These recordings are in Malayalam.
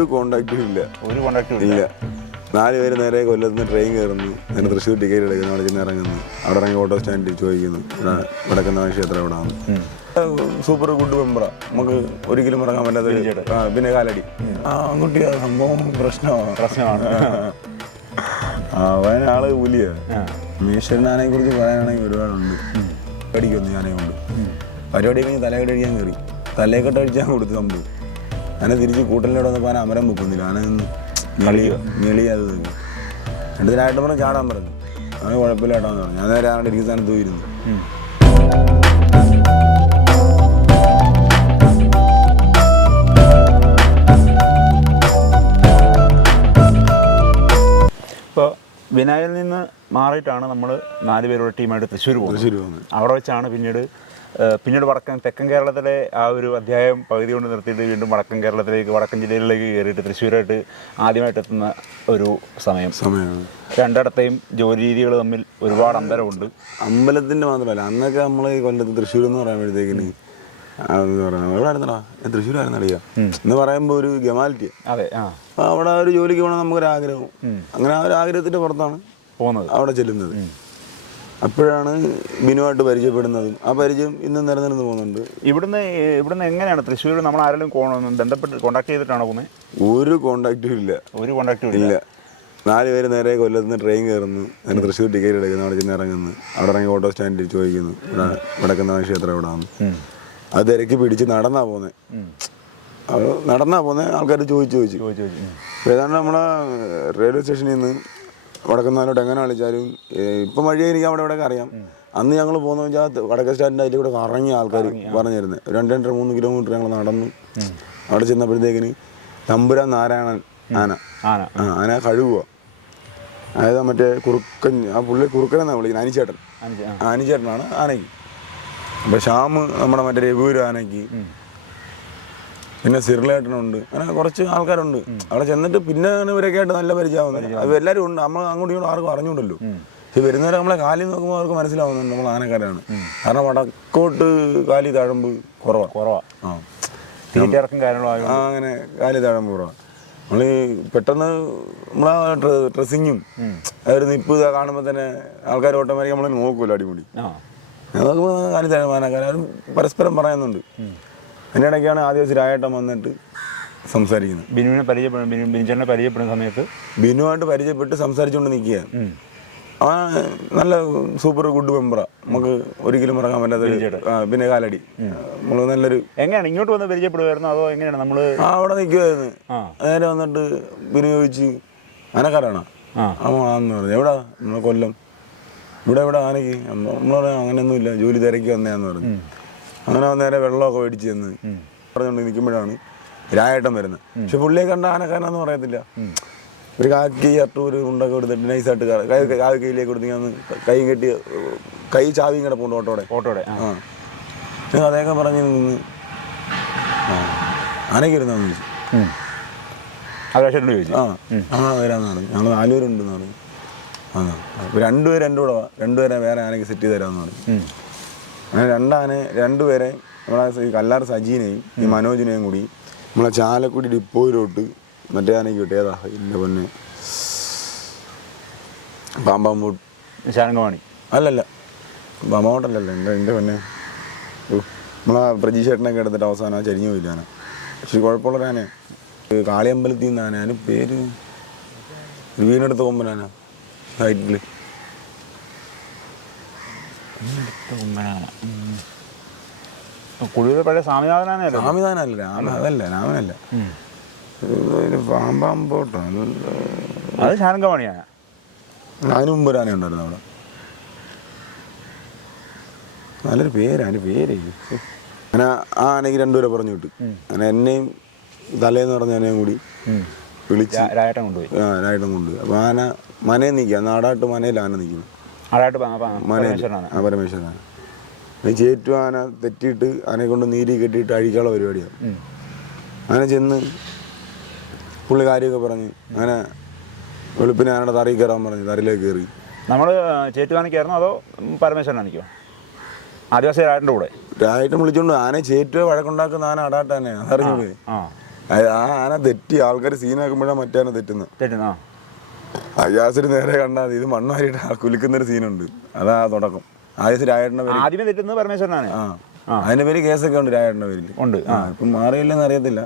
ഒരു കോണ്ടാക്റ്റും ഇല്ല. ഇല്ല. 4 പേര് നേരെ കൊല്ലത്ത് ട്രെയിൻ കയറുന്നു, നേരെ തൃശ്ശൂർ ടിക്കറ്റ് എടുക്കുന്നു, അവിടെ ചെന്ന് ഇറങ്ങുന്നു, അവിടെ ഇറങ്ങി ഓട്ടോ സ്റ്റാൻഡിൽ ചോദിക്കുന്നു വടക്കുന്ന ക്ഷേത്രം എവിടെയാണ്. സൂപ്പർ ഗുഡ് മെമ്പറാ, നമുക്ക് ഒരിക്കലും ഇറങ്ങാൻ പറ്റാത്ത. പിന്നെ കാലടി അങ്ങോട്ട് സംഭവം പ്രശ്നമാണ്. അവൻ ആള് പുലിയാ. മീശ്വരനാനെ കുറിച്ച് പറയാനാണെങ്കിൽ ഒരുപാടുണ്ട്. അടിക്കൊന്നു ഞാനെ കൊണ്ട് പരിപാടി കഴിഞ്ഞ് തലകെട്ട് അടിക്കാൻ കയറി, തലയെക്കെട്ട് അടിച്ചാൽ കൊടുത്ത് സംഭവം. ഞാനെ തിരിച്ച് കൂട്ടലിനോട് വന്നപ്പോൾ ഞാൻ അമരം വെക്കുന്നില്ല, ഞാനെ ഞെളിയത് രണ്ടതിനായിട്ട് പറഞ്ഞ് ചാടാൻ പറഞ്ഞു. അങ്ങനെ കുഴപ്പമില്ല കേട്ടാന്ന് പറഞ്ഞു. ഞാൻ നേരെ ആരുടെ ഇരിക്കുന്ന സ്ഥാനത്ത് പോയിരുന്നു. ഇപ്പോൾ വിനായിൽ നിന്ന് മാറിയിട്ടാണ് നമ്മൾ 4 പേരുടെ ടീമായിട്ട് തൃശ്ശൂർ പോകുന്നത്. അവിടെ വെച്ചാണ് പിന്നീട് തെക്കൻ കേരളത്തിലെ ആ ഒരു അധ്യായം പകുതി കൊണ്ട് നിർത്തിയിട്ട് വീണ്ടും വടക്കൻ ജില്ലയിലേക്ക് കയറിയിട്ട് തൃശ്ശൂരായിട്ട് ആദ്യമായിട്ട് എത്തുന്ന ഒരു സമയമാണ്. രണ്ടിടത്തെയും ജോലി രീതികൾ തമ്മിൽ ഒരുപാട് അന്തരമുണ്ട്. അമ്പലത്തിൻ്റെ മാത്രമല്ല, അന്നൊക്കെ നമ്മൾ ഈ കൊല്ലത്ത് തൃശ്ശൂർ എന്ന് പറയുമ്പോഴത്തേക്കിന് എവിടെയായിരുന്നടാ, ഞാൻ തൃശ്ശൂരായിരുന്നു അറിയാം എന്ന് പറയുമ്പോൾ ഒരു ഗമാലിറ്റി. അതെ. അപ്പോൾ അവിടെ ഒരു ജോലിക്ക് പോകണം നമുക്കൊരാഗ്രഹം. അങ്ങനെ ആ ഒരു ആഗ്രഹത്തിൻ്റെ പുറത്താണ് പോകുന്നത്, അവിടെ ചെല്ലുന്നത്. അപ്പോഴാണ് ബിനുവായിട്ട് പരിചയപ്പെടുന്നതും ആ പരിചയം ഇന്നും നിലനിന്ന് പോകുന്നുണ്ട്. ഇവിടുന്ന് എങ്ങനെയാണ് തൃശ്ശൂർ നമ്മൾ ആരെങ്കിലും ബന്ധപ്പെട്ട് കോൺടാക്ട് ചെയ്തിട്ടാണോ പോകുന്നത്? ഒരു കോണ്ടാക്റ്റും ഇല്ല. 4 പേര് നേരെ കൊല്ലത്ത് ട്രെയിൻ കയറുന്നു, നേരെ തൃശ്ശൂർ ടിക്കറ്റ് എടുക്കുന്നു, അവിടെ ചെന്ന് ഇറങ്ങുന്നു, അവിടെ ഇറങ്ങി ഓട്ടോ സ്റ്റാൻഡിൽ ചോദിക്കുന്നു വടക്കുന്ന ക്ഷേത്രം എവിടെയാണ്. അത് തിരക്കി പിടിച്ച് നടന്നാ പോകുന്നത്. ആൾക്കാർ ചോദിച്ചു ഏതാണ്ട് നമ്മളെ റെയിൽവേ സ്റ്റേഷനിൽ നിന്ന് വടക്കുന്നാലോട്ട് എങ്ങനെ വിളിച്ചാലും ഇപ്പം വഴിയെ എനിക്ക് അവിടെ ഇവിടെയൊക്കെ അറിയാം. അന്ന് ഞങ്ങൾ പോകുന്ന വെച്ചാൽ വടക്കൻ സ്റ്റാൻഡിൻ്റെ അതിൽ കൂടെ കറങ്ങിയ ആൾക്കാർ പറഞ്ഞു തരുന്നത്. 2-3 കിലോമീറ്റർ ഞങ്ങൾ നടന്നു. അവിടെ ചെന്നപ്പോഴത്തേക്കിന് തമ്പുരാൻ നാരായണൻ ആന കഴുകുക. അതായത് മറ്റേ കുറുക്കൻ, ആ പുള്ളി കുറുക്കനെന്നാണ് വിളിക്കുന്നത്, അനിച്ചേട്ടനാണ് ആനയ്ക്ക്. അപ്പം ഷ്യാമ് നമ്മുടെ മറ്റേ രഘുവൂർ ആനയ്ക്ക്, പിന്നെ സിറിലേട്ടനുണ്ട്, അങ്ങനെ കുറച്ച് ആൾക്കാരുണ്ട്. അവിടെ ചെന്നിട്ട് പിന്നെ ഇവരൊക്കെ ആയിട്ട് നല്ല പരിചയമാവുന്നത്. അത് എല്ലാവരും ഉണ്ട്, നമ്മൾ അങ്ങോട്ടും ഇങ്ങോട്ടും ആർക്കും അറിഞ്ഞുകൊണ്ടല്ലോ. പക്ഷെ വരുന്നവരെ നമ്മളെ കാലിൽ നോക്കുമ്പോൾ അവർക്ക് മനസ്സിലാവുന്നുണ്ട് നമ്മൾ ആനക്കാരാണ്. കാരണം വടക്കോട്ട് കാലി താഴമ്പ് കുറവാണ്. അങ്ങനെ കാലി താഴമ്പ് കുറവാണ്. നമ്മൾ പെട്ടെന്ന് നമ്മളാ ഡ്രസ്സിങ്ങും ഒരു നിപ്പ് കാണുമ്പോൾ തന്നെ ആൾക്കാർ ഓട്ടോമാറ്റിക് നമ്മൾ നോക്കുമല്ലോ, അടിപൊളി നോക്കുമ്പോൾ കാലി താഴമ്പ് ആനക്കാരും പരസ്പരം പറയുന്നുണ്ട്. അതിൻ്റെ ഇടയ്ക്കാണ് ആദ്യം രായേട്ടൻ വന്നിട്ട് സംസാരിക്കുന്നത്. ബിനുവിനെ പരിചയപ്പെടുന്ന സമയത്ത് ബിനുവായിട്ട് പരിചയപ്പെട്ട് സംസാരിച്ചുകൊണ്ട് നിൽക്കുക. ആ നല്ല സൂപ്പർ ഗുഡ് മെമ്പറാ, നമുക്ക് ഒരിക്കലും ഇറങ്ങാൻ പറ്റാത്ത. പിന്നെ കാലടി നമ്മൾ നല്ലൊരു. എങ്ങനെയാണ് ഇങ്ങോട്ട് വന്ന് പരിചയപ്പെടുമായിരുന്നു അതോ എങ്ങനെയാണ്? നമ്മൾ അവിടെ നിൽക്കുമായിരുന്നു. നേരെ വന്നിട്ട് ബിനു ചോദിച്ച് ആനക്കാരാണോ? ആന്ന് പറഞ്ഞു. എവിടാ? നമ്മളെ കൊല്ലം. ഇവിടെ ആനയ്ക്ക്. നമ്മൾ പറയാം അങ്ങനെയൊന്നുമില്ല, ജോലി തിരക്കി വന്നേന്ന് പറഞ്ഞു. അങ്ങനെ നേരെ വെള്ളമൊക്കെ മേടിച്ച് ചെന്ന് പറഞ്ഞുകൊണ്ട് നിൽക്കുമ്പോഴാണ് രായേട്ടൻ വരുന്നത്. പക്ഷെ പുള്ളിയെ കണ്ട ആനക്കാരനാന്ന് പറയത്തില്ല. ഒരു കാക്കി അട്ടൂര് ഉണ്ടൊക്കെ കൊടുത്തിട്ട് നൈസായിട്ട് കയ്യിലേക്ക് കൊടുത്തിങ്ങന്ന് കൈ കെട്ടി, കൈ ചാവിയും കിടപ്പുണ്ട് ഓട്ടോടെ. അതൊക്കെ പറഞ്ഞ് നിന്ന് ആനയ്ക്കിരുന്നാന്ന് ചോദിച്ചു. വരാന്ന് പറഞ്ഞു. ഞങ്ങൾ 4 പേരുണ്ടെന്ന് പറഞ്ഞു. അപ്പോൾ 2 പേര് എൻ്റെ കൂടെ 2 പേരെ വേറെ ആനയ്ക്ക് സെറ്റ് ചെയ്ത് തരാമെന്ന് പറഞ്ഞു. അങ്ങനെ 2 പേരെ നമ്മളെ ഈ കല്ലാർ സജീനെയും ഈ മനോജിനെയും കൂടി നമ്മളെ ചാലക്കുടി ഡിപ്പോയിലോട്ട് മറ്റേ ആനയ്ക്ക് കിട്ടും. ഏതാ എൻ്റെ പൊന്നെ, പാമ്പാമ്പൂട്ട് ശാരംഗവാണി അല്ലല്ല, പാമ്പാവോട്ടല്ലല്ലോ എൻ്റെ പൊന്നെ. നമ്മളാ പ്രജീഷേട്ടനൊക്കെ എടുത്തിട്ട് അവസാനം ചരിഞ്ഞു പോയില്ല ആന. പക്ഷെ കുഴപ്പമുള്ളൊരാന, കാളിയമ്പലത്തിൽ നിന്ന് ആന. അതിന് പേര് വീണെടുത്ത് കൊമ്പനാന ഹൈറ്റിൽ. പഴയ സ്വാമിനാഥനല്ല, രാമനല്ല, പാമ്പാമ്പോട്ടോ. അത് ശാരംഗവാണിയാണ്. അതിന് മുമ്പ് ഒരു ആന ഉണ്ടായിരുന്നു അവിടെ. നല്ലൊരു അതിൻ്റെ പേര്. അങ്ങനെ ആ ആനയ്ക്ക് 2 പേരെ പറഞ്ഞു വിട്ടു. അങ്ങനെ എന്നെയും തലേന്ന് പറഞ്ഞ ആനയും കൂടി വിളിച്ച് രായേട്ടൻ കൊണ്ടുപോയി. അപ്പോൾ ആന മനയിൽ നിൽക്കുക, നാടാട്ട് മനയിൽ ആന നിൽക്കുന്നു. പരമേശ്വരനാണ്. ചേറ്റു ആന തെറ്റിയിട്ട് ആനയെ കൊണ്ട് നീരി കെട്ടിയിട്ട് അഴിക്കാനുള്ള പരിപാടിയാണ്. അങ്ങനെ ചെന്ന് പുള്ളി കാര്യമൊക്കെ പറഞ്ഞ് അങ്ങനെ വെളുപ്പിനെ ആനയുടെ തറയിൽ കയറാൻ പറഞ്ഞു. തറയിലേക്ക് കയറി. നമ്മൾ ചേറ്റുവാനിക്കായിരുന്നോ അതോ പരമേശ്വരനാണിക്കോ? ആദിവാസി രായേട്ടൻ്റെ കൂടെ രായേട്ടൻ വിളിച്ചോണ്ട് ആനയെ ചേറ്റുവ വഴക്കുണ്ടാക്കുന്ന ആന അടാട്ട് തന്നെയാണ്, അറിഞ്ഞൂടെ? ആ ആന തെറ്റി ആൾക്കാർ സീനാക്കുമ്പോഴാണ് മറ്റേ ആന തെറ്റുന്നത്. തെറ്റുന്ന അയ്യാസിന് നേരെ കണ്ടാൽ ഇത് മണ്ണാരിട്ട് കുലുക്കുന്നൊരു സീനുണ്ട്. അതാ തുടക്കം. രായേട്ടൻ്റെ പേര് ആദ്യമേ തെറ്റുന്നത് പരമേശ്വരനാണ്. അതിന്റെ പേര് കേസൊക്കെ ഉണ്ട് രായേട്ടൻ്റെ പേരിൽ ഉണ്ട്. ഇപ്പം മാറിയില്ലെന്ന് അറിയത്തില്ല.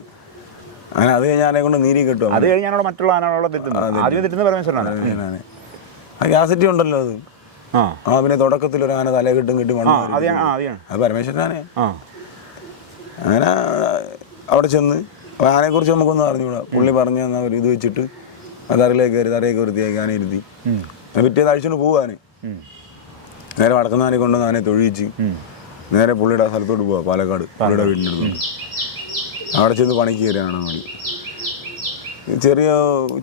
അങ്ങനെ അത് കഴിഞ്ഞ് ആനയെ കൊണ്ട് നീരി കിട്ടും. അത് കഴിഞ്ഞാണോ മറ്റുള്ള ആനകളോട് തെറ്റുന്നത്? ആദ്യമേ തെറ്റുന്നത് പരമേശ്വരനാണ്. ആ ഗ്യാസറ്റി ഉണ്ടല്ലോ അത്. പിന്നെ തുടക്കത്തിൽ ഒരു ആന തല കിട്ടും കിട്ടി മണ്ണ് അത് പരമേശ്വരനാനെ. അങ്ങനെ അവിടെ ചെന്ന് ആനയെക്കുറിച്ച് നമുക്കൊന്നും അറിഞ്ഞൂടാ. പുള്ളി പറഞ്ഞു തന്ന ഒരു ഇത് വെച്ചിട്ട് തറയിലേക്ക് കയറി തറയൊക്കെ വൃത്തിയാക്കി ആന ഇരുത്തി പിറ്റേത് അഴിച്ചുകൊണ്ട് പോവാന്. നേരെ വടക്കുന്ന ആനയെ കൊണ്ടുവന്ന് ആനയെ തൊഴിച്ച് നേരെ പുള്ളിയുടെ സ്ഥലത്തോട്ട് പോവാ, പാലക്കാട് പുള്ളിയുടെ വീടിൻ്റെ അടുത്ത്. അവിടെ ചെന്ന് പണിക്ക് കയറിയാണ് മതി. ചെറിയ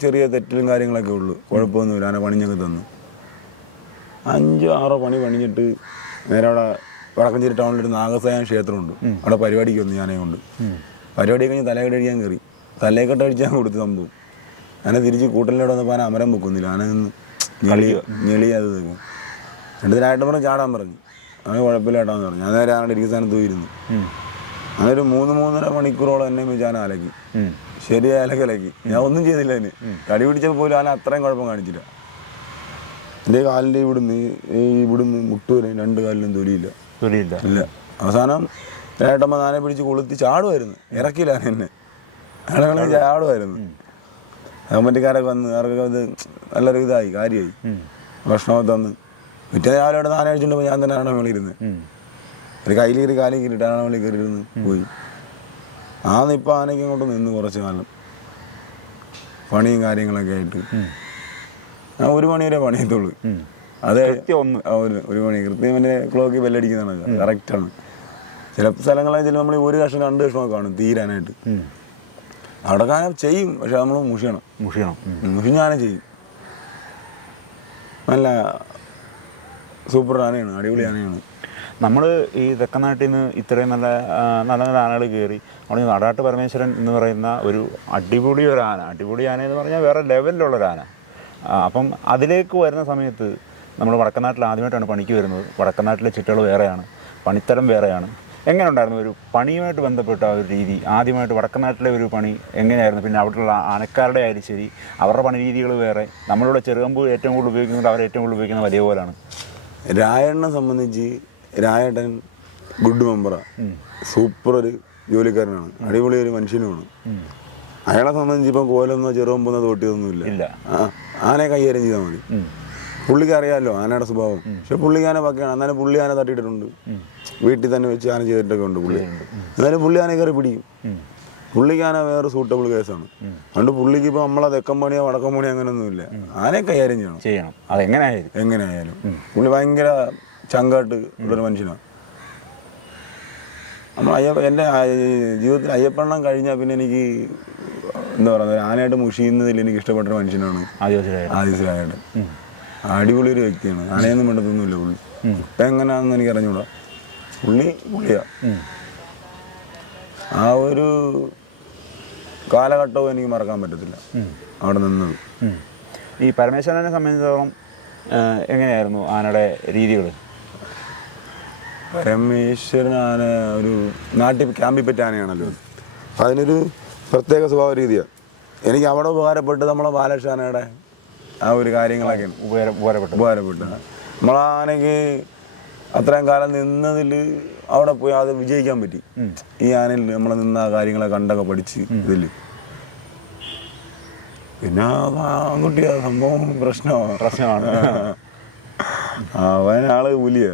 ചെറിയ തെറ്റിലും കാര്യങ്ങളൊക്കെ ഉള്ളു, കുഴപ്പമൊന്നുമില്ല. ആന പണിഞ്ഞൊക്കെ തന്നു. 5-6 പണി പണിഞ്ഞിട്ട് നേരെ അവിടെ വടക്കഞ്ചേരി ടൗണിലൊരു നാഗസായം ക്ഷേത്രമുണ്ട്. അവിടെ പരിപാടിക്ക് വന്നു ഞാനേ കൊണ്ട്. പരിപാടി കഴിഞ്ഞ് തലകെട്ട് അടിക്കാൻ കയറി. തലയെക്കെട്ട് അടിച്ചാൽ കൊടുത്ത് സംഭവം. ആന തിരിച്ച് കൂട്ടലിനോട് വന്നപ്പോൾ ആന അമരം വെക്കുന്നില്ല. ആന നിന്ന് ഞെളി അത് തേക്കും. രണ്ടിനായിട്ട് പറഞ്ഞ് ചാടാൻ പറഞ്ഞു. അവന് കുഴപ്പമില്ല കേട്ടാന്ന് പറഞ്ഞു. ഞാൻ നേരെ ആനയുടെ ഇരിക്കുന്ന സ്ഥാനത്ത് പോയിരുന്നു. അങ്ങനൊരു 3-3.5 മണിക്കൂറോളം എന്നെ വെച്ച് ആന അലക്കി. ശരിയായ അലക്കി. ഞാൻ ഒന്നും ചെയ്തില്ല. അതിന് കടി പിടിച്ചപ്പോൾ പോലും ആന അത്രയും കുഴപ്പം കാണിച്ചില്ല. എൻ്റെ കാലിൻ്റെ ഇവിടുന്ന് മുട്ടുവരെ 2 കാലിലും തൊലിയില്ല. ഇല്ല. അവസാനം ഏട്ടമ്മ ആനയെ പിടിച്ച് കൊളുത്തി ചാടുമായിരുന്നു. ഇറക്കില്ല എന്നെ. ആളുകളെ ചാടുമായിരുന്നു. കമ്പറ്റിക്കാരൊക്കെ വന്ന് അവർക്കൊക്കെ ഇത് നല്ലൊരു ഇതായി, കാര്യമായി. ഭക്ഷണമൊക്കെ തന്ന് പിറ്റേ രാവിലെ അവിടെ ആന അടിച്ചുകൊണ്ട് ഞാൻ തന്നെ ആണ വിളിയിരുന്നത്. ഒരു കയ്യിൽ കയറി കാലിൽ കയറിയിട്ട് ആണ വിളി കയറിയിരുന്ന് പോയി. ഇപ്പം ആനയ്ക്ക് അങ്ങോട്ട് നിന്ന് കുറച്ച് കാലം പണിയും കാര്യങ്ങളൊക്കെ ആയിട്ട്. ഞാൻ 1 മണി വരെ പണിയത്തുള്ളൂ. അതെ, 1 മണി കൃത്യം എൻ്റെ ക്ലോക്ക് ബെല്ലടിക്കുന്നതാണ്. കറക്റ്റാണ്. ചില സ്ഥലങ്ങളിൽ ചില നമ്മൾ 1 കഷ്ണം 2 കഷ്ണമൊക്കെ കാണും തീരാനായിട്ട്. അവിടെ കാണാൻ ചെയ്യും, പക്ഷെ നമ്മൾ മുഷിഞ്ഞാനെ ചെയ്യും. നല്ല സൂപ്പർ ആനയാണ്, അടിപൊളി ആനയാണ്. നമ്മൾ ഈ തെക്കനാട്ടിൽ നിന്ന് ഇത്രയും നല്ല നല്ല ആനകൾ കയറി അവിടെ നാടാട്ട് പരമേശ്വരൻ എന്ന് പറയുന്ന ഒരു അടിപൊളി ആന എന്ന് പറഞ്ഞാൽ വേറെ ലെവലിലുള്ളൊരാന. അപ്പം അതിലേക്ക് വരുന്ന സമയത്ത് നമ്മൾ വടക്കനാട്ടിൽ ആദ്യമായിട്ടാണ് പണിക്ക് വരുന്നത്. വടക്കനാട്ടിലെ ചിട്ടകൾ വേറെയാണ്, പണിത്തരം വേറെയാണ്. എങ്ങനെ ഉണ്ടായിരുന്നു ഒരു പണിയുമായിട്ട് ബന്ധപ്പെട്ട ഒരു രീതി? ആദ്യമായിട്ട് വടക്കനാട്ടിലെ ഒരു പണി എങ്ങനെയായിരുന്നു? പിന്നെ അവിടെയുള്ള ആനക്കാരുടെ ആയാലും ശരി, അവരുടെ പണി രീതികൾ വേറെ. നമ്മളിവിടെ ചെറുകമ്പ് ഏറ്റവും കൂടുതൽ ഉപയോഗിക്കുന്നത് അവർ ഏറ്റവും കൂടുതൽ ഉപയോഗിക്കുന്നത് വലിയ പോലാണ്. രായേട്ടനെ സംബന്ധിച്ച് രായേട്ടൻ ഗുഡ് മെമ്പറാണ്, സൂപ്പർ ഒരു ജോലിക്കാരനാണ്, അടിപൊളി ഒരു മനുഷ്യനുമാണ്. അയാളെ സംബന്ധിച്ച് ഇപ്പം കോലൊന്നോ ചെറുകമ്പൊന്നോ തോട്ടിയൊന്നുമില്ല. ആനയെ കൈകാര്യം ചെയ്താൽ മതി. പുള്ളിക്ക് അറിയാമല്ലോ ആനയുടെ സ്വഭാവം. പക്ഷെ പുള്ളിക്ക് ആന പക്കയാണ്. എന്നാലും പുള്ളി ആന തട്ടിയിട്ടിട്ടുണ്ട്. വീട്ടിൽ തന്നെ വെച്ച് ആന ചെയ്തിട്ടൊക്കെ ഉണ്ട് പുള്ളി. എന്നാലും പുള്ളി ആന കയറി പിടിക്കും. പുള്ളിക്ക് ആന വേറെ സൂട്ടബിൾ കേസാണ്. അതുകൊണ്ട് പുള്ളിക്ക് ഇപ്പം നമ്മളെ തെക്കൻ പണിയോ വടക്കൻ പണിയോ അങ്ങനെയൊന്നുമില്ല. ആനയെ കൈകാര്യം ചെയ്യണം. എങ്ങനെയായാലും പുള്ളി ഭയങ്കര ചങ്കാട്ട് ഉള്ളൊരു മനുഷ്യനാണ്. നമ്മൾ എൻ്റെ ജീവിതത്തിൽ അയ്യപ്പെണ്ണം കഴിഞ്ഞാൽ പിന്നെ എനിക്ക് എന്താ പറയുക, ആനയായിട്ട് മുഷിയുന്നതിൽ എനിക്ക് ഇഷ്ടപ്പെട്ടൊരു മനുഷ്യനാണ് ആദിശ്വരായിട്ട്. അടിപൊളി ഒരു വ്യക്തിയാണ്. ആനയൊന്നും വേണ്ടതൊന്നുമില്ല പുള്ളി. ഇപ്പം എങ്ങനെയാണെന്ന് എനിക്ക് അറിഞ്ഞൂടാ. പുള്ളിയാ ആ ഒരു കാലഘട്ടവും എനിക്ക് മറക്കാൻ പറ്റത്തില്ല അവിടെ നിന്നത്. ഈ പരമേശ്വരനെ സംബന്ധിച്ചിടത്തോളം എങ്ങനെയായിരുന്നു ആനയുടെ രീതികൾ? പരമേശ്വരൻ ആന ഒരു നാട്ടിൽ ക്യാമ്പിൽ പറ്റിയ ആനയാണല്ലോ. അപ്പം അതിനൊരു പ്രത്യേക സ്വഭാവ രീതിയാണ്. എനിക്ക് അവിടെ ഉപകാരപ്പെട്ട് നമ്മളെ ബാലകൃഷ്ണയുടെ ആ ഒരു കാര്യങ്ങളൊക്കെ ഉപകാരപ്പെട്ടു. നമ്മളെ ആനയ്ക്ക് അത്രയും കാലം നിന്നതിൽ അവിടെ പോയി അത് വിജയിക്കാൻ പറ്റി. ഈ ആനയിൽ നമ്മൾ നിന്ന കാര്യങ്ങളെ കണ്ടൊക്കെ പഠിച്ച് ഇതിൽ. പിന്നെ ആൺകുട്ടിയാ സംഭവം പ്രശ്നമാണ്. അവനാള് പുലിയ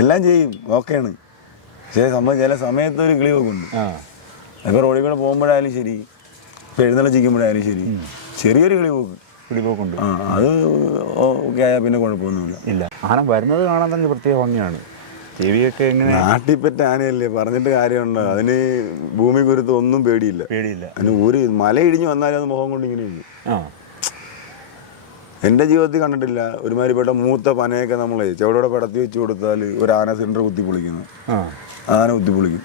എല്ലാം ചെയ്യും, ഓക്കെയാണ്. പക്ഷേ സംഭവം ചില സമയത്ത് ഒരു കിളി പോക്കുണ്ട്. ഇപ്പോൾ റോഡിൽ കൂടെ പോകുമ്പോഴായാലും ശരി, ഇപ്പോൾ എഴുന്നള്ളിച്ചിരിക്കുമ്പോഴായാലും ശരി, ചെറിയൊരു കിളിപോക്കുണ്ട്. അത് ഓക്കെ ആയാൽ പിന്നെ കുഴപ്പമൊന്നുമില്ല. ആന വരുന്നത് കാണാൻ തന്നെ പ്രത്യേക ഭംഗിയാണ്. ചെവിയൊക്കെ എങ്ങനെ നാട്ടിൽപ്പറ്റ ആനയല്ലേ, പറഞ്ഞിട്ട് കാര്യമുണ്ടോ? അതിന് ഭൂമി കുരുത്ത് ഒന്നും പേടിയില്ല. അതിന് ഒരു മല ഇടിഞ്ഞ് വന്നാലും അത് മുഖം കൊണ്ട് ഇങ്ങനെയുണ്ട്. എൻ്റെ ജീവിതത്തിൽ കണ്ടിട്ടില്ല ഒരുമാതിരിപ്പെട്ട മൂത്ത പനയൊക്കെ നമ്മളെ ചെവിടോടെ പടത്തി വെച്ച് കൊടുത്താൽ ഒരു ആന സെൻറ്റർ കുത്തിപ്പൊളിക്കുന്നു. ആന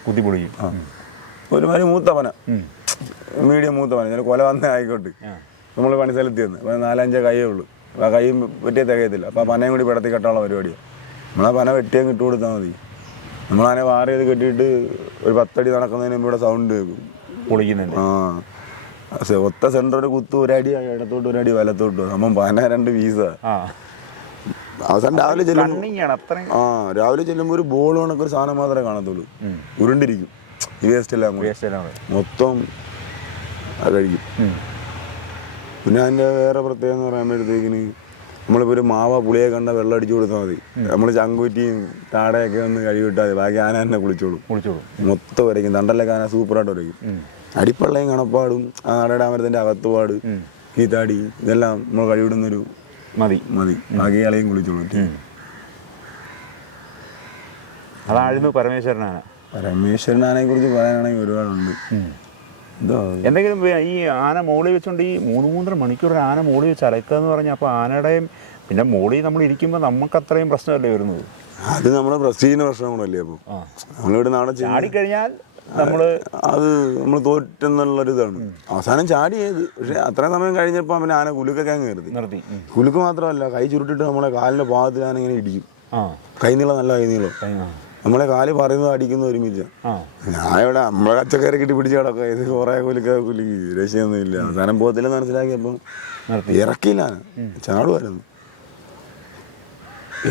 കുത്തിപ്പൊളിക്കും. ഒരുമാതിരി മൂത്ത പന, മീഡിയം മൂത്ത പന, ചില കൊല വന്നേ ആയിക്കോട്ടെ. നമ്മൾ പണി സ്ഥലത്ത് വന്ന് 4-5 കൈയേ ഉള്ളൂ. ആ കൈ വെട്ടിയേ തികയത്തില്ല. അപ്പോൾ ആ പനയും കൂടി പടത്തി കെട്ടാനുള്ള പരിപാടിയാണ്. നമ്മളാ പന വെട്ടിയും ഇട്ട് കൊടുത്താൽ മതി. നമ്മളതിനെ വാറിയത് കെട്ടിയിട്ട് ഒരു 10 അടി നടക്കുന്നതിന് മുമ്പ് ഇവിടെ സൗണ്ട് കേൾക്കും. പൊളിക്കുന്നുണ്ട്. ഒത്ത സെന്റർ ഒരു കുത്തു, ഒരടി ഇടത്തോട്ട്, ഒരടി വലത്തോട്ട്, നമ്മൾ 12 പീസാ. അവസാനം രാവിലെ രാവിലെ ചെല്ലുമ്പോൾ ഒരു ബോൾ കണക്ക് ഒരു സാധനം മാത്രമേ കാണത്തുള്ളൂ, ഉരുണ്ടിരിക്കും. ഈ വേസ്റ്റ് എല്ലാം മൊത്തം അത് കഴിക്കും. പിന്നെ അതിൻ്റെ വേറെ പ്രത്യേകത എന്ന് പറയുമ്പോഴത്തേക്കിന് നമ്മളിപ്പോൾ ഒരു മാവ പുളിയെ കണ്ട വെള്ളം അടിച്ചു കൊടുത്താൽ മതി, നമ്മൾ ചങ്കൂറ്റിയും താടയൊക്കെ ഒന്ന് കഴുകിവിട്ടാൽ മതി, ബാക്കി ആന തന്നെ കുളിച്ചോളും. മൊത്തം വരയ്ക്കും, തണ്ടല്ലൊക്കെ ആന സൂപ്പറായിട്ട് വരയ്ക്കും. അടിപ്പള്ളയും കണപ്പാടും ആ നടയുടെ അമരത്തിൻ്റെ അകത്തുപാട് കീത്താടി ഇതെല്ലാം നമ്മൾ കഴിവിടുന്നൊരു മതി, ബാക്കി ആളെയും കുളിച്ചോളും. അതായിരുന്നു പരമേശ്വരനാന. പരമേശ്വരനാനെ കുറിച്ച് പറയാനാണെങ്കിൽ ഒരുപാടുണ്ട്. എന്തെങ്കിലും ഈ ആന മോളിൽ വെച്ചുകൊണ്ട് ഈ 3-3.5 മണിക്കൂർ ആന മോളിൽ വെച്ച് അലക്കുക എന്ന് പറഞ്ഞാൽ, അപ്പോൾ ആനയുടെയും പിന്നെ മോളിൽ നമ്മൾ ഇരിക്കുമ്പോൾ നമുക്ക് അത്രയും പ്രശ്നമല്ലേ വരുന്നത്? അത് നമ്മുടെ പ്രസ്റ്റീജിന്റെ പ്രശ്നം കൂടല്ലേ. അപ്പോൾ നമ്മളിവിടെ നാളെ ചാടിക്കഴിഞ്ഞാൽ അത് നമ്മൾ തോറ്റെന്നുള്ളൊരു ഇതാണ്. അവസാനം ചാടിയത്, പക്ഷെ അത്രയും സമയം കഴിഞ്ഞപ്പോൾ അവന് ആന കുലുക്കൊക്കെ അങ്ങ് നിർത്തി. കുലുക്ക് മാത്രമല്ല, കൈ ചുരുട്ടിട്ട് നമ്മളെ കാലിന്റെ ഭാഗത്തിൽ ആന ഇങ്ങനെ ഇടിക്കും. കൈനീളം, നല്ല കൈനീളം. നമ്മളെ കാല് പറയുന്നത് അടിക്കുന്ന ഒരുമിച്ച. ഞാൻ ഇവിടെ നമ്മളെ കച്ചക്കറി കിട്ടി പിടിച്ച് കിടക്കുക, ഇത് കുറെ കുലുക്കി രക്ഷയൊന്നുമില്ല. അവസാനം പോകത്തില്ലെന്ന് മനസ്സിലാക്കിയപ്പോൾ ഇറക്കിയില്ല, ചാടുമായിരുന്നു.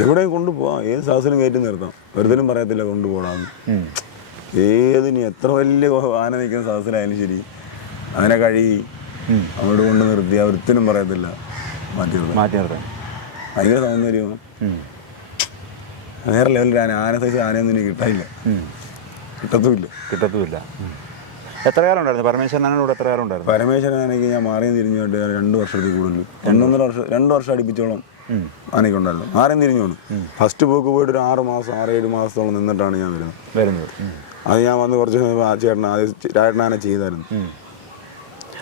എവിടെയും കൊണ്ടുപോവാം, ഏത് സാഹസിനും കയറ്റി നിർത്താം, വെറുതെ പറയത്തില്ല കൊണ്ടുപോടാന്ന്. ഏതിന് എത്ര വലിയ ആന നിൽക്കുന്ന സാഹസിലായാലും ശരി, അതിനെ കഴുകി അവിടെ കൊണ്ട് നിർത്തി ഒരുത്തിനും പറയത്തില്ല മാറ്റി നിർത്താൻ. ഭയങ്കര സൗന്ദര്യമാണ്. വേറെ ലെവലിൽ ആന സൈസ് ആനയൊന്നും എനിക്ക് കിട്ടത്തുമില്ല. എത്ര കാലം ഉണ്ടായിരുന്നു പരമേശ്വരനാനോട്? എത്ര കാലം ഉണ്ടായിരുന്നു പരമേശ്വരനാനയ്ക്ക്? ഞാൻ മാറിയും തിരിഞ്ഞുകൊണ്ട് 2 വർഷത്തിൽ കൂടുതൽ, 2 വർഷം അടുപ്പിച്ചോളം ആനയ്ക്കുണ്ടായിരുന്നു. മാറിയും തിരിഞ്ഞോണ്ട് ഫസ്റ്റ് പോക്ക് പോയിട്ട് ഒരു 6 മാസം 6-7 മാസത്തോളം നിന്നിട്ടാണ് ഞാൻ വരുന്നത്. അത് ഞാൻ വന്ന് കുറച്ച് ചേട്ടൻ ആന ചെയ്തായിരുന്നു.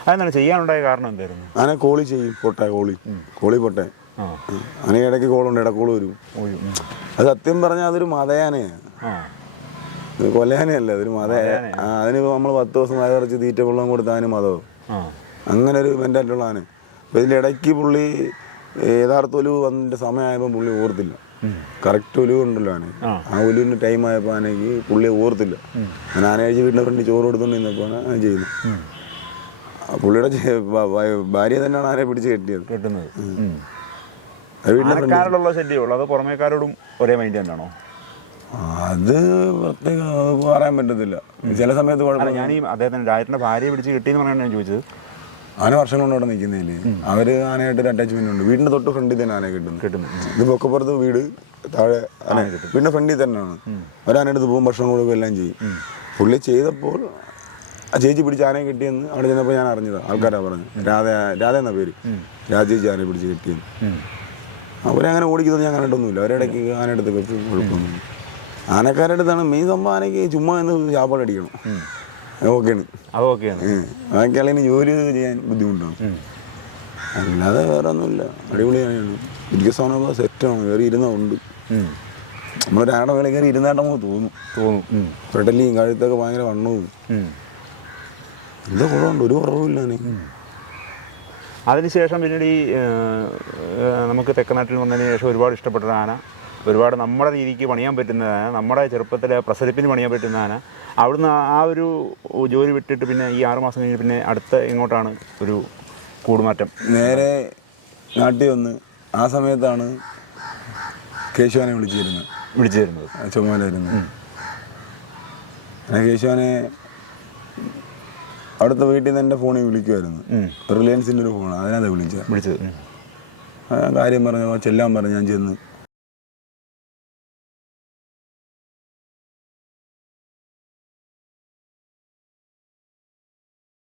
അതെന്താണ് ചെയ്യാനുണ്ടായ കാരണം എന്തായിരുന്നു? ആന കോളി ചെയ്യും, കോളി പൊട്ടെ. ആന ഇടയ്ക്ക് കോളുണ്ട്, ഇടക്കോള് വരും. അത് സത്യം പറഞ്ഞാൽ അതൊരു മതയാനയാണ്, കൊലയാനയല്ല, അതൊരു മതയാന. അതിനിപ്പോൾ നമ്മൾ 10 ദിവസം വയറിറച്ച് തീറ്റ വെള്ളം കൊടുത്ത് അതിന് മതവും അങ്ങനെ ഒരു മെൻറ്റാലിറ്റിയുള്ള ആന. അപ്പോൾ ഇതിലിടയ്ക്ക് പുള്ളി യഥാർത്ഥ ഒലിവ് വന്നിട്ട് സമയമായപ്പോൾ പുള്ളി ഓർത്തില്ല. കറക്റ്റ് ഒലിവ് ഉണ്ടല്ലോ ആന, ആ ഒലിവിൻ്റെ ടൈം ആയപ്പോൾ ആനയ്ക്ക് പുള്ളിയെ ഓർത്തില്ല. ഞാൻ ആന കഴിച്ച് വീട്ടിലെ ഫ്രണ്ട് ചോറ് കൊടുത്തുകൊണ്ട് നിന്നപ്പോൾ ഞാൻ ചെയ്യുന്നത്. പുള്ളിയുടെ ഭാര്യ തന്നെയാണ് ആനയെ പിടിച്ച് കെട്ടുന്നത്. ആനക്കാരോടുള്ള ശല്യമുള്ളൂ, അത് പുറമേക്കാരോടും ഒരേ മൈൻഡ് തന്നെയാണോ? അത് പ്രത്യേക പറയാൻ പറ്റത്തില്ല. ചില സമയത്ത് കുഴപ്പമില്ല. ഞാൻ ഈ അദ്ദേഹത്തിന് രാജേട്ടൻ്റെ ഭാര്യയെ പിടിച്ച് കിട്ടിയെന്ന് പറഞ്ഞാണ് ഞാൻ ചോദിച്ചത്. ആന വർഷം കൊണ്ട് അവിടെ നിൽക്കുന്നതിൽ അവർ ആനയായിട്ടൊരു അറ്റാച്ച്മെന്റ് ഉണ്ട്. വീടിന്റെ തൊട്ട് ഫ്രണ്ടിൽ തന്നെ ആനയെ കിട്ടുന്നു. ഇത് പൊക്കപ്പുറത്ത് വീട്, താഴെ ആന കിട്ടും. പിന്നെ ഫ്രണ്ടിൽ തന്നെയാണ്. ഒരാനെടുത്ത് പോകും, ഭക്ഷണം കൊടുക്കും, എല്ലാം ചെയ്യും. പുള്ളി ചെയ്തപ്പോൾ ആ ചേച്ചി പിടിച്ച് ആനയെ കിട്ടിയെന്ന് അവിടെ ചെന്നപ്പോൾ ഞാൻ അറിഞ്ഞതാണ്. ആൾക്കാരാ പറഞ്ഞു, രാധ എന്ന പേര്, രാജേച്ചി ആനയെ പിടിച്ച് കിട്ടിയെന്ന്. അവരങ്ങനെ ഓടിക്കുന്നത് ഞാൻ കണ്ടിട്ടൊന്നുമില്ല. അവരിടയ്ക്ക് ആനയെടുത്ത് കുഴപ്പമൊന്നുമില്ല. ആനക്കാരുടെ അടുത്താണ് മെയിൻ സംഭവം. ആനയ്ക്ക് ചുമ്മാ എന്ന് ചാപ്പാട് അടിക്കണം, ഓക്കെയാണ്. ബാക്കിയാളിന് ജോലി ചെയ്യാൻ ബുദ്ധിമുട്ടാണ്, അല്ലാതെ വേറെ ഒന്നുമില്ല. അടിപൊളിയാണ്. എനിക്ക് സാധനം സെറ്റാണ്. കയറി ഇരുന്നുണ്ട്, നമ്മളൊരാടെ വേള കയറി ഇരുന്നാട്ടം തോന്നും. പെടലിയും കഴുത്തൊക്കെ ഭയങ്കര വണ്ണവും എന്താ കുറവുണ്ട്, ഒരു കുറവുമില്ല. അതിനുശേഷം പിന്നീട് ഈ നമുക്ക് തെക്കനാട്ടിൽ വന്നതിന് ശേഷം ഒരുപാട് ഇഷ്ടപ്പെട്ട ആന, ഒരുപാട് നമ്മുടെ രീതിക്ക് പണിയാൻ പറ്റുന്ന ആന, നമ്മുടെ ചെറുപ്പത്തിലെ പ്രസരിപ്പിന് പണിയാൻ പറ്റുന്ന ആന. അവിടുന്ന് ആ ഒരു ജോലി വിട്ടിട്ട് പിന്നെ ഈ 6 മാസം കഴിഞ്ഞ് പിന്നെ അടുത്ത എങ്ങോട്ടാണ് ഒരു കൂടുമാറ്റം? നേരെ നാട്ടിൽ വന്ന് ആ സമയത്താണ് കേശവാനെ വിളിച്ചിരുന്നത് ചുമതലയിരുന്നത്. കേശവാനെ അവിടുത്തെ വീട്ടിൽ നിന്ന് എൻ്റെ ഫോണിൽ വിളിക്കുമായിരുന്നു. റിലയൻസിൻ്റെ ഒരു ഫോൺ, അതിനകത്ത് വിളിച്ചത്. കാര്യം പറഞ്ഞു ചെല്ലാൻ പറഞ്ഞു. ഞാൻ ചെന്ന്